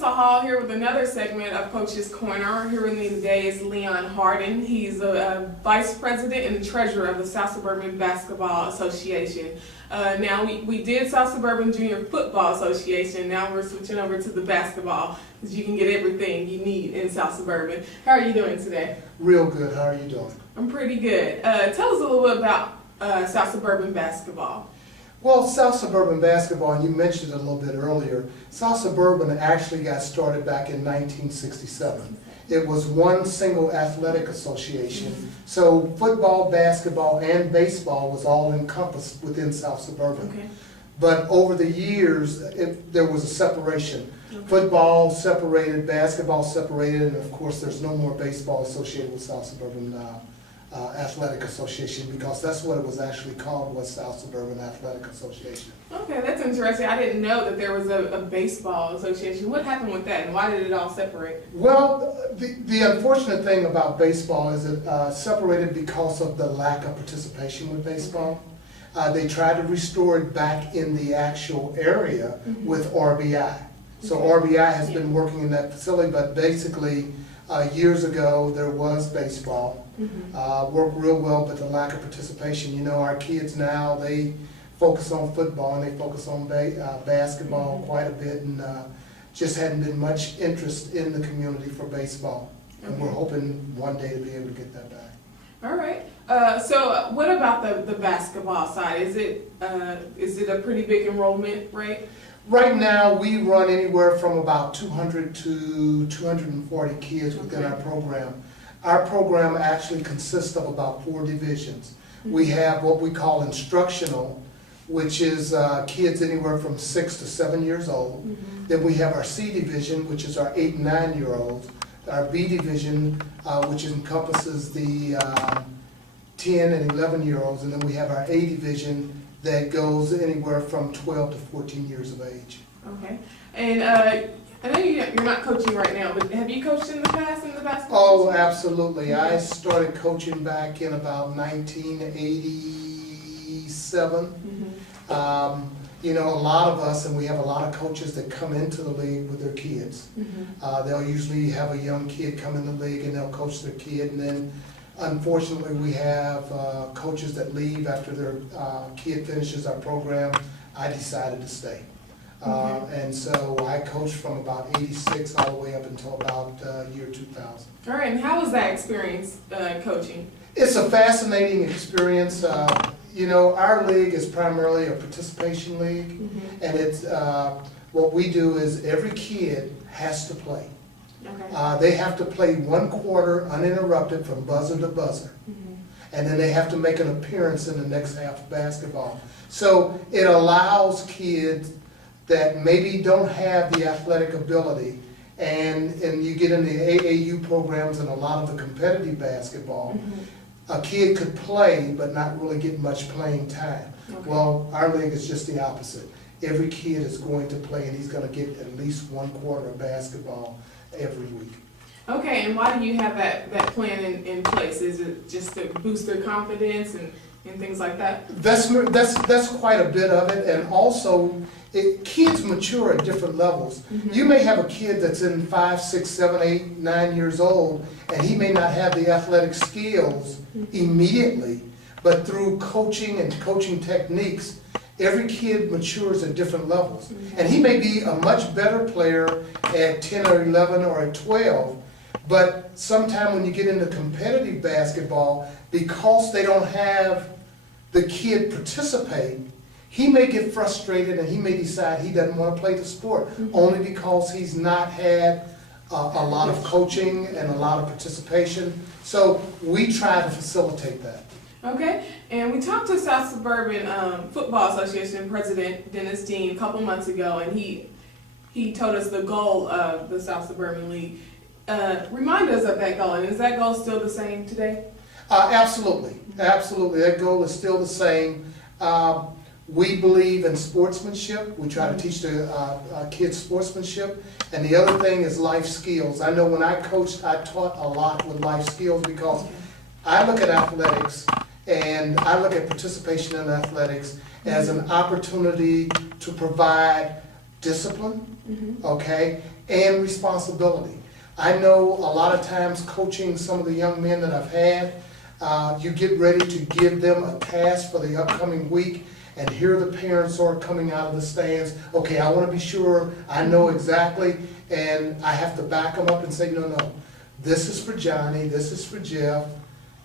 Hall here with another segment of Coach's Corner. Here with me today is Leon Harden. He's a vice president and treasurer of the South Suburban Basketball Association. Now we did South Suburban Junior Football Association. Now we're switching over to the basketball because you can get everything you need in South Suburban. How are you doing today? Real good. How are you doing? I'm pretty good. Tell us a little bit about South Suburban basketball. Well, South Suburban basketball, and you mentioned it a little bit earlier, South Suburban actually got started back in 1967. It was one single athletic association. So football, basketball, and baseball was all encompassed within South Suburban. Okay. But over the years, there was a separation. Okay. Football separated, basketball separated, and of course there's no more baseball associated with South Suburban Athletic Association, because that's what it was actually called, was South Suburban Athletic Association. Okay, that's interesting. I didn't know that there was a baseball association. What happened with that, and why did it all separate? Well, the unfortunate thing about baseball is it separated because of the lack of participation with baseball. They tried to restore it back in the actual area with RBI. So RBI has been working in that facility, but basically years ago there was baseball. Worked real well, but the lack of participation. You know, our kids now, they focus on football and they focus on basketball quite a bit, and just hadn't been much interest in the community for baseball. And we're hoping one day to be able to get that back. All right. So what about the basketball side? Is it a pretty big enrollment rate? Right now, we run anywhere from about 200 to 240 kids within our program. Our program actually consists of about 4 divisions. We have what we call instructional, which is kids anywhere from 6 to 7 years old. Then we have our C division, which is our 8 and 9 year olds. Our B division, which encompasses the 10 and 11 year olds. And then we have our A division that goes anywhere from 12 to 14 years of age. Okay. And I know you're not coaching right now, but have you coached in the past in the basketball? Oh, absolutely. I started coaching back in about 1987. You know, a lot of us, and we have a lot of coaches that come into the league with their kids. They'll usually have a young kid come in the league and they'll coach their kid, and then unfortunately we have coaches that leave after their kid finishes our program. I decided to stay. And so I coached from about 86 all the way up until about year 2000. All right, and how was that experience coaching? It's a fascinating experience. You know, our league is primarily a participation league, and it's what we do is every kid has to play. Okay. They have to play 1 quarter uninterrupted from buzzer to buzzer, and then they have to make an appearance in the next half of basketball. So it allows kids that maybe don't have the athletic ability, and you get in the AAU programs and a lot of the competitive basketball, a kid could play but not really get much playing time. Okay. Well, our league is just the opposite. Every kid is going to play, and he's going to get at least 1 quarter of basketball every week. Okay, and why do you have that plan in place? Is it just to boost their confidence and things like that? That's quite a bit of it, and also kids mature at different levels. You may have a kid that's in 5, 6, 7, 8, 9 years old, and he may not have the athletic skills immediately, but through coaching and coaching techniques, every kid matures at different levels. And he may be a much better player at 10 or 11 or at 12, but sometime when you get into competitive basketball, because they don't have the kid participate, he may get frustrated and he may decide he doesn't want to play the sport, only because he's not had a lot of coaching and a lot of participation. So we try to facilitate that. Okay, and we talked to South Suburban Football Association President Dennis Dean a couple months ago, and he told us the goal of the South Suburban League. Remind us of that goal, and is that goal still the same today? Absolutely, absolutely. That goal is still the same. We believe in sportsmanship. We try to teach the kids sportsmanship. And the other thing is life skills. I know when I coached, I taught a lot with life skills, because I look at athletics and I look at participation in athletics as an opportunity to provide discipline, okay, and responsibility. I know a lot of times coaching some of the young men that I've had, you get ready to give them a task for the upcoming week, and here the parents are coming out of the stands. Okay, I want to be sure I know exactly, and I have to back them up and say, no, this is for Johnny, this is for Jeff,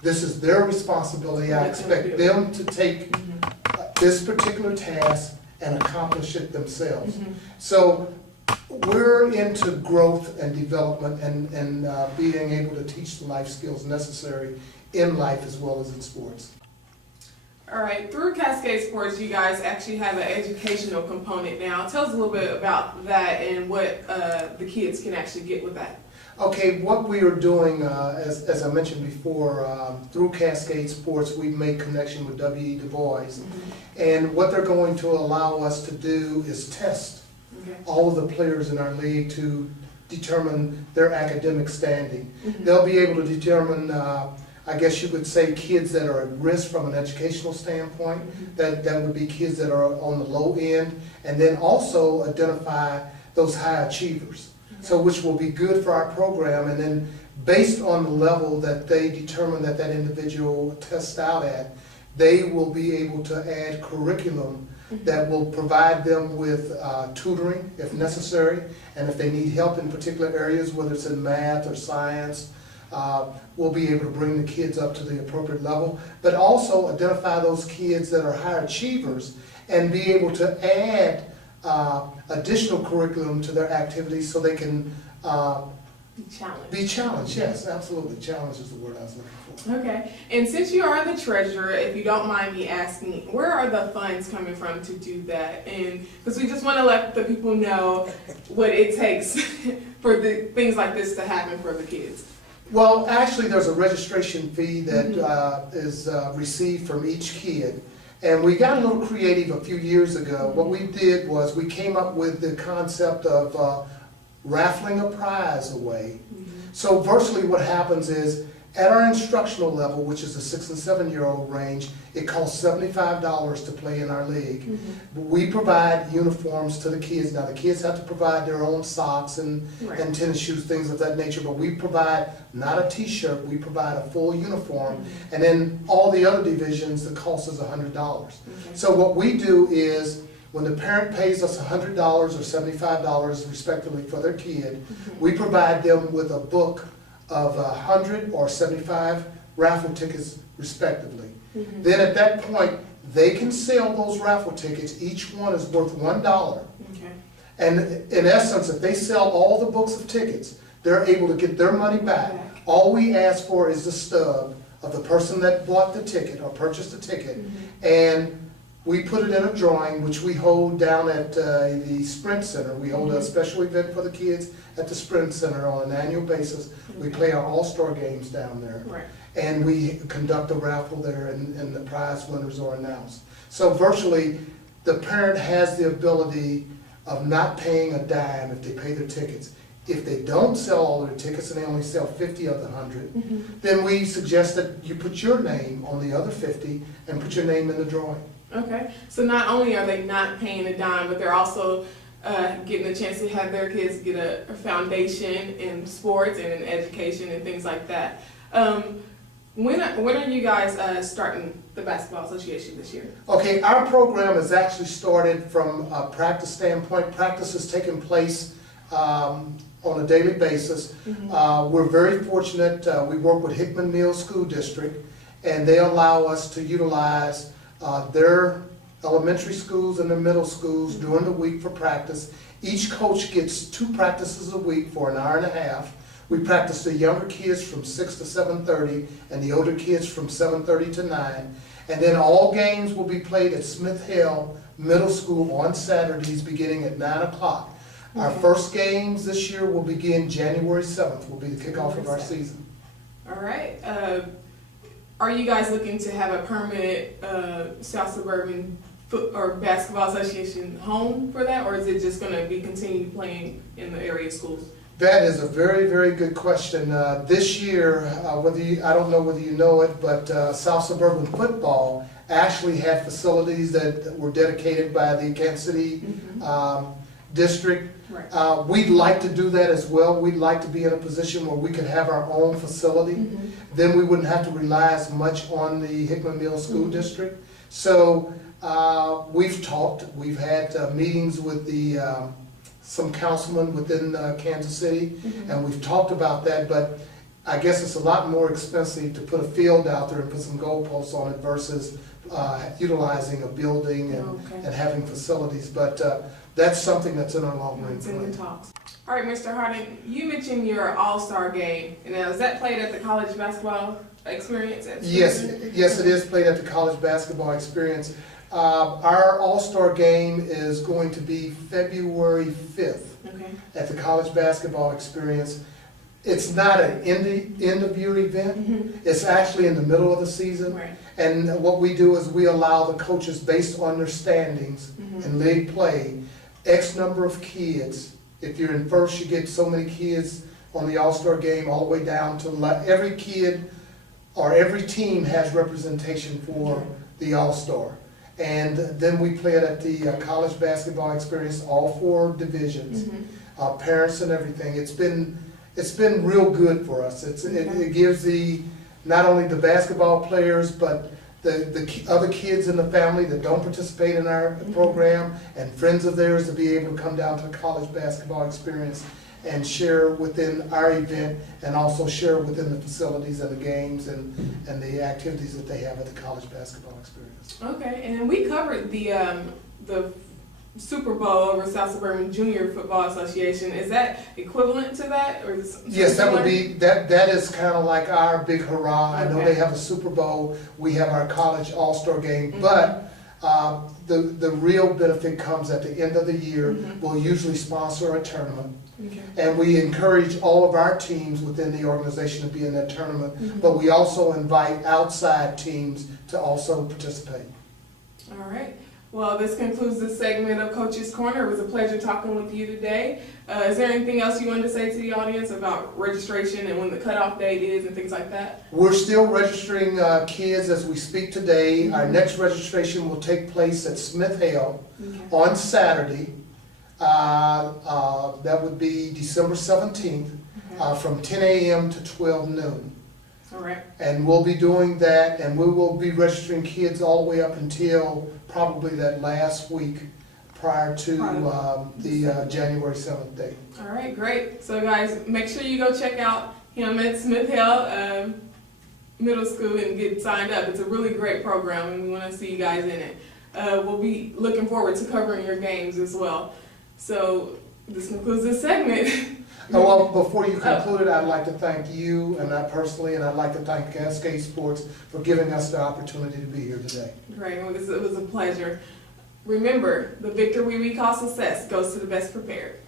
this is their responsibility. I expect them to take this particular task and accomplish it themselves. So we're into growth and development and being able to teach the life skills necessary in life as well as in sports. All right, through Cascade Sports, you guys actually have an educational component now. Tell us a little bit about that and what the kids can actually get with that. Okay, what we are doing, as I mentioned before, through Cascade Sports, we've made connection with W.E. Du Bois. And what they're going to allow us to do is test all of the players in our league to determine their academic standing. They'll be able to determine, I guess you would say, kids that are at risk from an educational standpoint. That would be kids that are on the low end, and then also identify those high achievers. So which will be good for our program, and then based on the level that they determine that individual tests out at, they will be able to add curriculum that will provide them with tutoring if necessary, and if they need help in particular areas, whether it's in math or science, we'll be able to bring the kids up to the appropriate level, but also identify those kids that are high achievers and be able to add additional curriculum to their activities so they can be challenged. Yes, absolutely. Challenge is the word I was looking for. Okay, and since you are the treasurer, if you don't mind me asking, where are the funds coming from to do that? And because we just want to let the people know what it takes for the things like this to happen for the kids. Well, actually, there's a registration fee that is received from each kid. And we got a little creative a few years ago. What we did was we came up with the concept of raffling a prize away. So virtually what happens is, at our instructional level, which is the 6 and 7-year-old range, it costs $75 to play in our league. We provide uniforms to the kids. Now the kids have to provide their own socks and tennis shoes, things of that nature, but we provide not a t-shirt, we provide a full uniform. And then all the other divisions, the cost is $100. So what we do is, when the parent pays us $100 or $75 respectively for their kid, we provide them with a book of 100 or 75 raffle tickets respectively. Then at that point, they can sell those raffle tickets. Each one is worth $1. And in essence, if they sell all the books of tickets, they're able to get their money back. All we ask for is the stub of the person that bought the ticket or purchased the ticket, and we put it in a drawing, which we hold down at the Sprint Center. We hold a special event for the kids at the Sprint Center on an annual basis. We play our all-star games down there. And we conduct a raffle there, and the prize winners are announced. So virtually, the parent has the ability of not paying a dime if they pay their tickets. If they don't sell all their tickets and they only sell 50 of the 100, then we suggest that you put your name on the other 50 and put your name in the drawing. Okay, so not only are they not paying a dime, but they're also getting a chance to have their kids get a foundation in sports and in education and things like that. When are you guys starting the Basketball Association this year? Okay, our program has actually started from a practice standpoint. Practice is taking place on a daily basis. We're very fortunate. We work with Hickman Mills School District, and they allow us to utilize their elementary schools and their middle schools during the week for practice. Each coach gets 2 practices a week for an hour and a half. We practice the younger kids from 6 to 7:30 and the older kids from 7:30 to 9. And then all games will be played at Smith Hill Middle School on Saturdays beginning at 9 o'clock. Our first games this year will begin January 7th, will be the kickoff of our season. All right. Are you guys looking to have a permanent South Suburban Basketball Association home for that, or is it just going to be continued playing in the area schools? That is a very, very good question. This year, I don't know whether you know it, but South Suburban Football actually had facilities that were dedicated by the Kansas City district. Right. We'd like to do that as well. We'd like to be in a position where we could have our own facility. Mhm. Then we wouldn't have to rely as much on the Hickman Mills School District. So we've talked, we've had meetings with some councilmen within Kansas City, Mhm. and we've talked about that, but I guess it's a lot more expensive to put a field out there and put some goalposts on it versus utilizing a building Okay. and having facilities. But that's something that's in our long range It's in plan. the talks. All right, Mr. Harding, you mentioned your All-Star game. Now, is that played at the college basketball experience? Yes, yes, it is played at the college basketball experience. Our All-Star game is going to be February 5th Okay. at the college basketball experience. It's not an end of year event. Mhm. It's actually in the middle of the season. Right. And what we do is we allow the coaches, based on their standings Mhm. in league play, X number of kids. If you're in first, you get so many kids on the All-Star game, all the way down to every kid or every team has representation for the All-Star. And then we play it at the college basketball experience, all four divisions, Mhm. parents and everything. It's been real good for us. It gives not only the basketball players, but the other kids in the family that don't participate in our program and friends of theirs to be able to come down to the college basketball experience and share within our event, and also share within the facilities and the games and the activities that they have at the college basketball experience. Okay, and then we covered the Super Bowl over South Suburban Junior Football Association. Is that equivalent to that, or is it Yes, that would similar? be, that is kind of like our big hurrah. I know Okay. they have a Super Bowl, we have our college all-star game, but the real benefit comes at the end of the year. Mhm. We'll usually sponsor a tournament, Okay. and we encourage all of our teams within the organization to be in that tournament, Mhm. but we also invite outside teams to also participate. All right. Well, this concludes this segment of Coach's Corner. It was a pleasure talking with you today. Is there anything else you wanted to say to the audience about registration and when the cutoff date is and things like that? We're still registering kids as we speak today. Our next registration will take place at Smith Hill Okay. on Saturday. That would be December 17th, Okay. from 10 a.m. to 12 noon. All right. And we'll be doing that, and we will be registering kids all the way up until probably that last week prior to the January 7th date. All right, great. So guys, make sure you go check out him at Smith Hill Middle School and get signed up. It's a really great program and we want to see you guys in it. We'll be looking forward to covering your games as well. So this concludes this segment. Oh, well, before you conclude it, I'd like to thank you and I personally, and I'd like to thank Cascade Sports for giving us the opportunity to be here today. Great, it was a pleasure. Remember, the victory we call success goes to the best prepared.